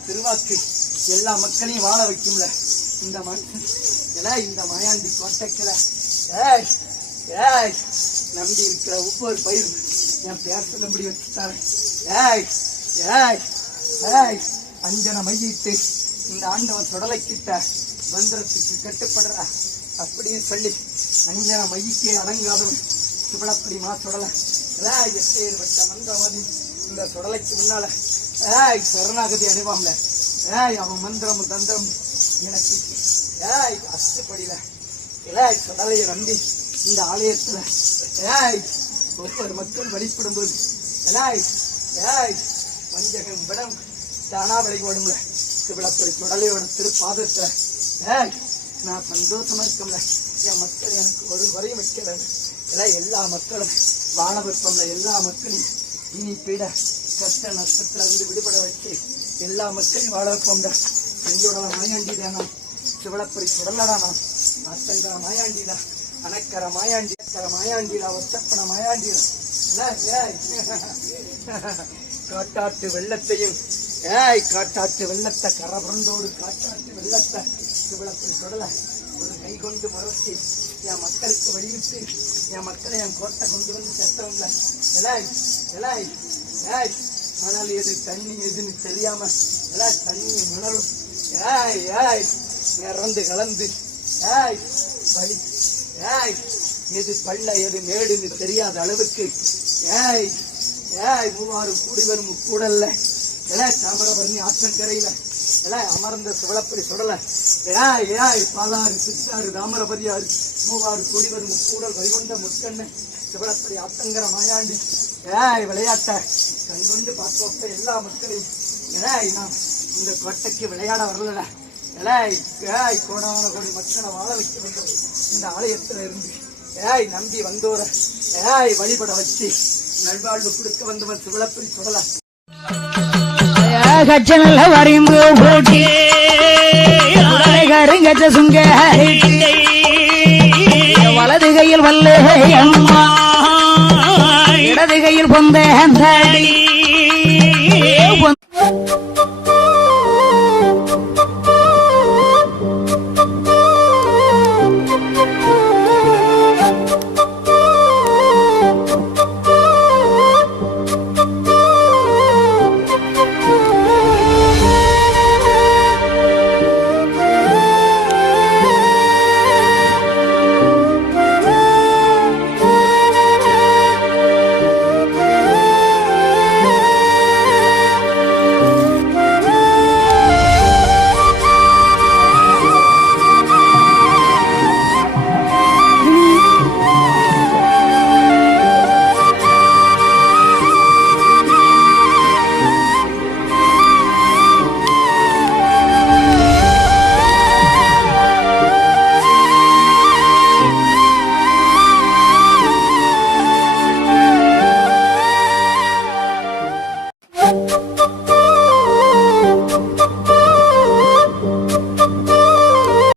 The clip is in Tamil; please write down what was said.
திருவாக்கு எல்லா மக்களையும் வாழ வைக்கும்ல இந்த மனுஷன் இந்த மாயாண்டி கோட்டைக்கில நம்பி இருக்கிற ஒவ்வொரு பயிரும் என் பேர் சொல்லும்படி வச்சுட்டாரு. அஞ்சன மையிட்டு இந்த ஆண்டவன் சுடலைக்கிட்ட மந்திரத்துக்கு கட்டுப்படுற அப்படின்னு சொல்லி அஞ்சன மையிக்கே அடங்காதவன் சுடலப்படி சுடல எப்பேற்பட்ட மந்திரவாதி இந்த சுடலைக்கு முன்னால சரணாகதி அடைவாம்ல அவன் மந்திரமும் தந்திரமும் எனக்கு அச்சுப்படியில சுடலையை நம்பி இந்த ஆலயத்துல ஒவ்வொரு மக்கள் வழிபடும் போது வஞ்சகம் விடம் தானா வழிபடும்ல சிவளப்படி சுடலையோட திருப்பாதத்துல நான் சந்தோஷமா இருக்கம்ல என் மக்கள் எனக்கு ஒரு வரையும் வைக்கல எல்லா மக்களும் வாழ வைப்பம்ல எல்லா மக்களும் இனி பீட கஷ்ட நஷ்டத்துல இருந்து விடுபட வச்சு எல்லா மக்களையும் வாழ வைப்போம்டா. செஞ்சோட மாயாண்டிதானா சிவளப்படி சுடலடானா அத்தங்கர மாயாண்டிதா அணக்கர மாயாண்டிதா ஒத்தப்பன மாயாண்டிதா காட்டாட்டு வெள்ளத்தையும் காட்டாட்டு வெள்ளத்தை கரபுரண்டோடு காட்டாட்டு வெள்ளத்தை சிவளப்படி சுடல ஒரு கை கொண்டு மறுத்து என் மக்களுக்கு வழிவிட்டு என் மக்களை என் கோட்டை கொண்டு வந்து செத்தவங்கள மணல் எது தண்ணி எதுன்னு தெரியாம தண்ணி மணலும் நிறந்து கலந்து வழி எது பள்ள எது மேடுன்னு தெரியாத அளவுக்கு மூவாறு கூடி வரும் கூடல்ல தாமிரபரணி ஆற்றங்கரையில அமர்ந்த சிவளப்படி சுடல பாலாறு சித்தாறு தாமிரபரியாறு மூவாறு கூடி வரும் கூடல் வரிகொண்ட முத்தண்ண சிவளப்படி ஆத்தங்கர மாயாண்டி விளையாட்ட கண்கொண்டு பார்க்க எல்லா மக்களையும் நான் இந்த கோட்டைக்கு விளையாட வரல கோடான கோடி மக்களை வாழ வைக்க வேண்டும் இந்த ஆலயத்துல இருந்து நம்பி வந்தோர வழிபட வச்சு நல்வாழ்வு கொடுக்க வந்தவன் சிவளப்படி சுடல கச்சனல்ல வரைந்து போட்டி கருங்கச்ச சுங்க வலது கையில் வல்ல அம்மா இடது கையில் பொந்த